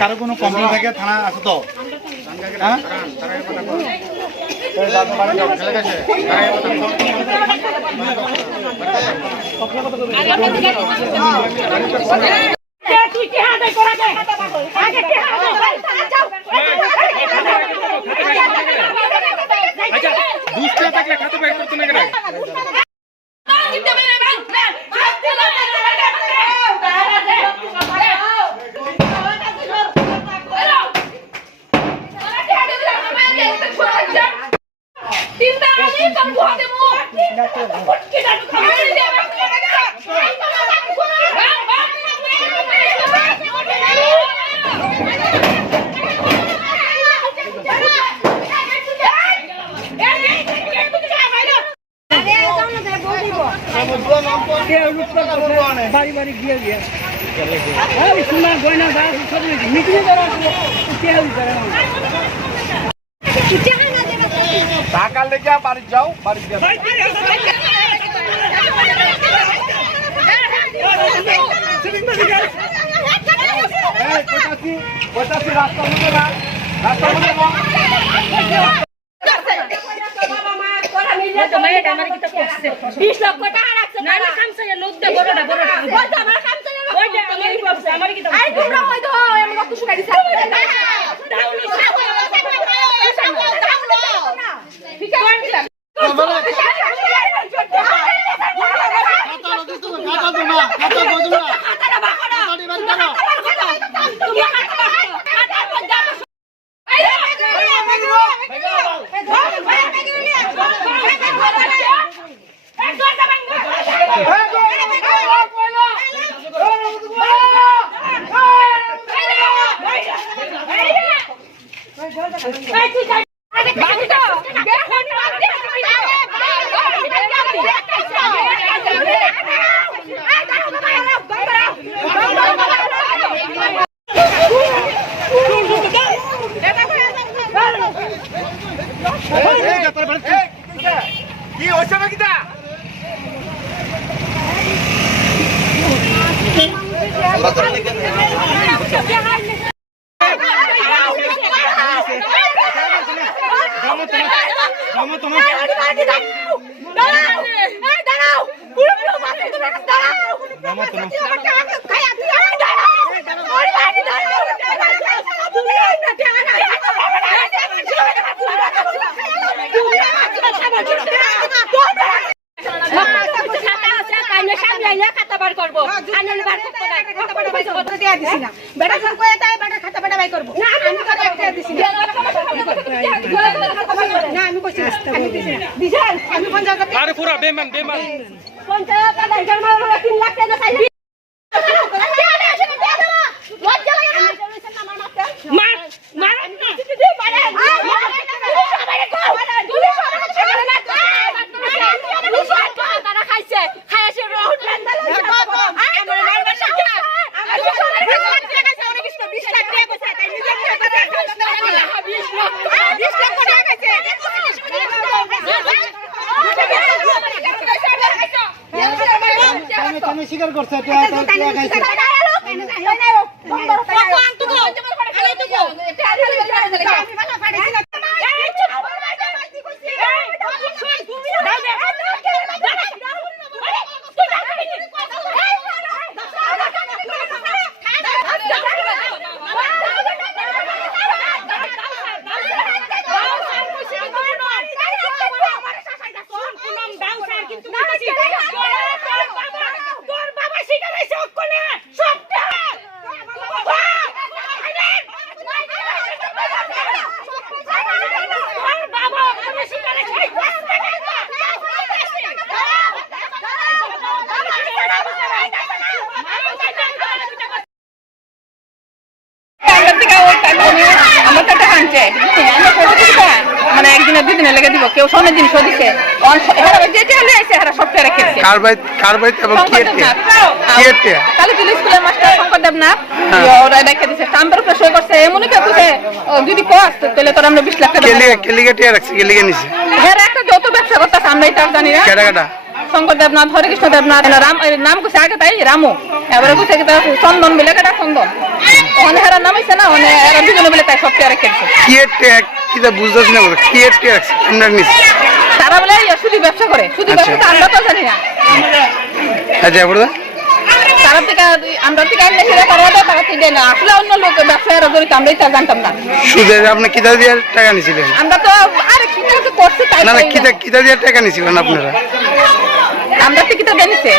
কারো কোনো কমপ্লেন থাকে থানা আছে তো হ্যাঁ দুষ্টা থাকলে খাতে বাইর করতে না কেন বাড়ি বাড়ি গিয়ে গিয়ে সোনা গয়না সব মিটিং টাকা লেগে বাড়ি যাও বাড়ি যাও রাস্তার মধ্যে না রাস্তার মধ্যে কি হচ্ছে নাকি তা স্বীকার করছে মানে একদিনে দুদিনে লেগে দিব কেউ সোনের জিনিসও দিচ্ছে কালীপুর স্কুলের মাস্টার শঙ্কর দেবনাথ ওরা রেখে দিচ্ছে স্টাম্পের উপরে সই করছে এমন কেউ যদি কস তাহলে তোর আমরা 20 লাখ টাকা একটা যত ব্যবসা করতেছে আমরা এটা জানি না শঙ্কর দেবনাথ হরে কৃষ্ণ দেবনাথ নাম কুছে আগে তাই রামু এবারে কুছে চন্দন বিলে চন্দন ওখানে হারা নামাইছে না ওখানে এরা দুজনে মিলে তাই সব টেয়ারে খেলছে কি ট্যাগ কিটা বুঝতেছি না কি ট্যাগ আপনার নিচে তারা বলে শুধু ব্যবসা করে শুধু ব্যবসা তো আমরা তো জানি না আচ্ছা বড়দা তারা থেকে আমরা থেকে আনলে সেটা তারা দেয় তারা থেকে দেয় না আসলে অন্য লোক ব্যবসায়ীরা জড়িত আমরাই তা জানতাম না সুদে আপনি কিটা দিয়ে টাকা নিছিলেন আমরা তো আরে কি কিছু করছে তাই না না কিটা দিয়ে টাকা নিছিলেন আপনারা আমরা থেকে তো জানিছে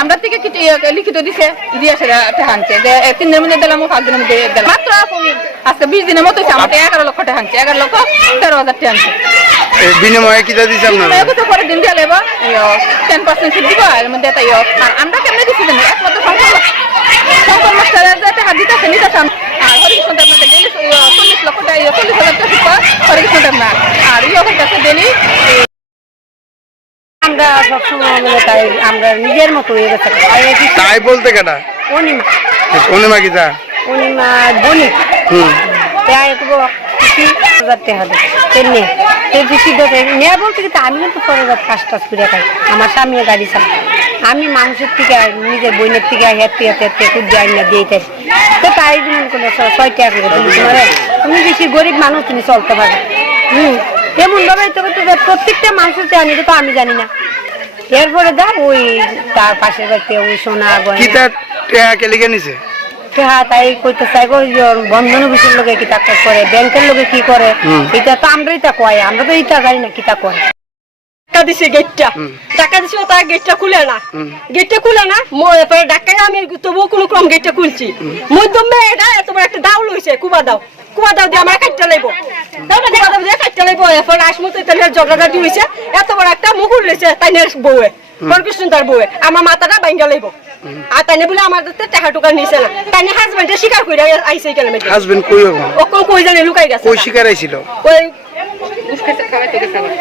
আমরা থেকে কিছু লিখিত দিছে দিয়ে সেটা টানছে যে 3 দিনের মধ্যে দিলাম 5 দিনের মধ্যে দিলাম মাত্র আজকে 20 দিনের মতো আমাদের 11 লক্ষ টাকা আনছে 11 লক্ষ 13,000 টাকা আনছে বিনিময়ে কিটা দিছে আপনারা এগুলো পরে দিন দিয়ে লেবা 10% সুদ দিব এর মধ্যে তাই আর আমরা কেমনে দিছি জানি একমাত্র সংকট মাস্টারের যাতে হাত দিতেছে নিতেছে আর হরিকৃষ্ণ দেব না ডেলি 40 লক্ষ টাকা 40,000 টাকা হরিকৃষ্ণ দেব না আর ইয়োগের কাছে ডেলি আমরা সবসময় বলে তাই আমরা নিজের মতো হয়ে গেছে তাই বলতে কেটা অনিমা অনিমা কিটা অনিমা বনি তাই একটু হাজার টাকা দেয় তেমনি বেশি মেয়ে বলতে কি আমি কিন্তু পরে কাজ টাজ করে খাই আমার স্বামী গাড়ি চালাই আমি মানুষের থেকে নিজের বোনের থেকে হেঁটে হেঁটে খুব যাই না দিয়ে তাই তো তাই দিন কোনো 6 টাকা করে তুমি বেশি গরিব মানুষ তুমি চলতে পারো এমন ভাবে প্রত্যেকটা মানুষের জানি তো আমি জানি না এরপরে দা ওই তার পাশের বাড়িতে ওই সোনা কিটা ট্যাগ লিখে নিছে হ্যাঁ তাই কইতে চাই গো বন্ধন অফিসের লোকে কি টাকা করে ব্যাংকের লোকে কি করে এটা তো আমরাই তা কয় আমরা তো এটা জানি না কি তা করে টাকা দিছে গেটটা টাকা দিছে তা গেটটা খুলে না পরে ডাক্তার আমি তবুও কোনো ক্রম গেটটা খুলছি মধ্যমে এটা এত বড় একটা দাও লইছে কুবা দাও দিয়ে আমার কাটতে লাইব কুবা দাও দিয়ে কাটতে লাইব এরপর আসমতো তাহলে ঝগড়াঝাটি হয়েছে এত বড় একটা মুকুল লইছে তাই বউয়ে হরকৃষ্ণ তার বউয়ে আমার মাথাটা ভাঙ্গা লাইব আর তাই বলে আমার টাকা টুকা নিছে না তাই হাজবেন্ডে স্বীকার করে আইসে কেন হাজবেন্ড কই কই জানি লুকাই গেছে কই শিকার আইছিল ওই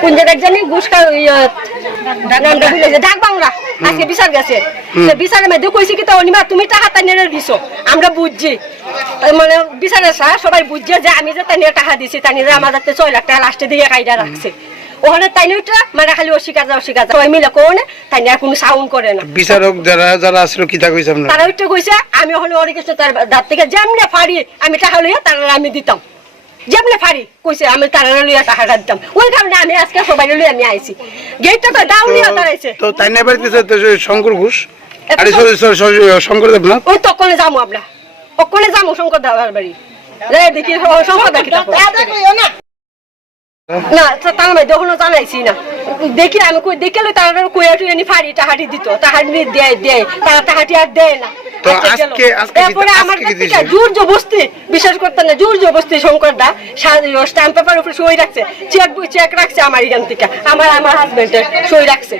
কোন জায়গায় জানি গুসকা ডাক বাংলা আজকে বিচার গেছে বিচারের মধ্যে কইছি কি অনিমা তুমি টাকা তাই দিছো আমরা বুঝছি মানে বিচারের সবাই বুঝছে যে আমি যে তাই টাকা দিছি তাই আমার যাতে 6 লাখ টাকা লাস্টের দিকে কাইডা রাখছে ওখানে তাই ওইটা মানে খালি অস্বীকার সবাই মিলে কোনে তাই আর কোনো সাউন্ড করে না বিচারক যারা আসলো কিতা কইছে আপনারা তারা ওইটা কইছে আমি ওখানে হরিকৃষ্ণ তার দাঁত থেকে যেমনে ফাড়ি আমি টাকা লইয়া তারা আমি দিতাম যেমনে ফাড়ি কইছে আমি তারা লইয়া টাকাটা দিতাম ওই কারণে আমি আজকে সবাই লইয়া আমি আইছি গেটটা তো দাউনিয়া দাঁড়াইছে তো তাই না বাড়িতে শঙ্কর ঘোষ আরে সরি শঙ্কর দেব না ওই তকনে যামু আমরা ওকনে যামু শঙ্কর দাবার বাড়ি রে দেখি শঙ্কর দেখি না তার মধ্যে এখনো জানাইছি না দেখি আমি কই দেখলে তারা কই একটু এনে ফাড়ি টাহাটি দিত টাহাটি দেয় তারা টাহাটি আর দেয় না তারপরে আমার কাছে জোর জবস্তি বিশ্বাস করতে না জোর জবস্তি শঙ্কর দা স্ট্যাম্প পেপার উপরে সই রাখছে চেক রাখছে আমার এখান থেকে আমার হাজবেন্ডের সই রাখছে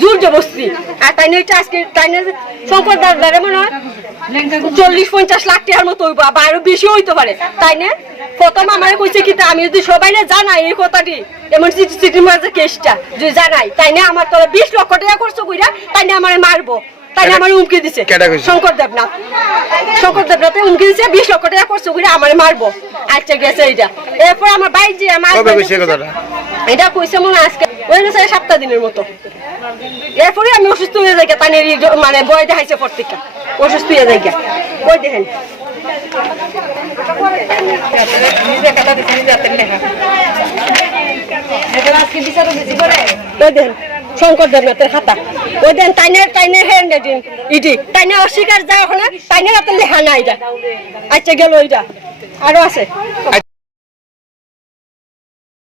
জোর জবস্তি আর তাই নিয়ে আজকে তাই নিয়ে শঙ্কর দার দ্বারা মনে হয় 40-50 লাখ টাকার মতো হইব বা আরো বেশি হইতে পারে তাই না প্রথম আমার কইছে কি আমি যদি সবাই জানাই এই কথাটি এমন সিটি মার্কেট কেসটা যদি জানাই তাই না আমার তো 20 লক্ষ টাকা খরচ কইরা তাই না আমারে মারবো তাই না আমার হুমকি দিছে শঙ্কর দেবনাথ হুমকি দিছে 20 লক্ষ টাকা খরচ কইরা আমারে মারবো আচ্ছা গেছে এইটা এরপর আমার ভাই যে আমার এটা কইছে মনে আজকে ওই গেছে 7 দিনের মতো এরপরে আমি অসুস্থ হয়ে যাই তাই মানে বয় দেখাইছে প্রত্যেকটা অসুস্থ হয়ে যাই ওই দেখেন শঙ্কর দেবনাথের খাতা ওই দেন টাইনের হ্যান্ড ইডি টাইনে অস্বীকার যা ওখানে টাইনের হাতে লেখা না এটা আচ্ছা গেল ওইটা আরো আছে